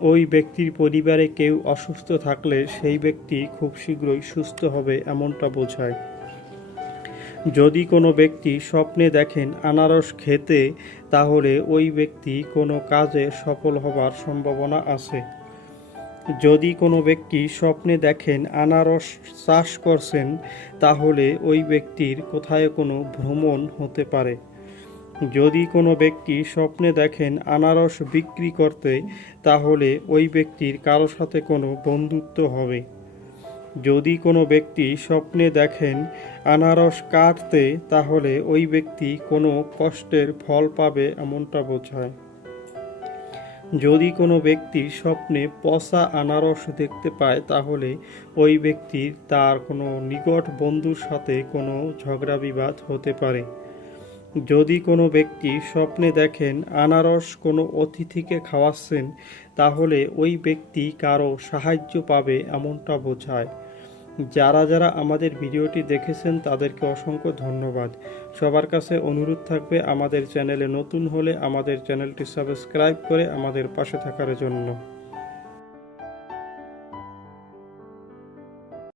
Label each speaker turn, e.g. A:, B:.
A: ওই ব্যক্তির পরিবারে কেউ অসুস্থ থাকলে সেই ব্যক্তি খুব শীঘ্রই সুস্থ হবে এমনটা বোঝায়। যদি কোনো ব্যক্তি স্বপ্নে দেখেন আনারস খেতে, তাহলে ওই ব্যক্তি কোনো কাজে সফল হবার সম্ভাবনা আছে। যদি কোনো ব্যক্তি স্বপ্নে দেখেন আনারস চাষ করছেন, তাহলে ওই ব্যক্তির কোথায় কোনো ভ্রমণ হতে পারে। যদি কোনো ব্যক্তি স্বপ্নে দেখেন আনারস বিক্রি করতে, তাহলে ওই ব্যক্তির কারও সাথে কোনো বন্ধুত্ব হবে। যদি কোনো ব্যক্তি স্বপ্নে দেখেন আনারস কাটতে, তাহলে ওই ব্যক্তি কোনো কষ্টের ফল পাবে এমনটা বোঝায়। যদি কোনো ব্যক্তি স্বপ্নে পচা আনারস দেখতে পায়, তাহলে ওই ব্যক্তির তার কোনো নিকট বন্ধুর সাথে কোনো ঝগড়া বিবাদ হতে পারে। যদি কোনো ব্যক্তি স্বপ্নে দেখেন আনারস কোনো অতিথিকে খাওয়াচ্ছেন, তাহলে ওই ব্যক্তি কারও সাহায্য পাবে এমনটা বোঝায়। যারা যারা আমাদের ভিডিওটি দেখেছেন, তাদেরকে অসংখ্য ধন্যবাদ। সবার কাছে অনুরোধ থাকবে আমাদের চ্যানেলে নতুন হলে আমাদের চ্যানেলটি সাবস্ক্রাইব করে আমাদের পাশে থাকার জন্য।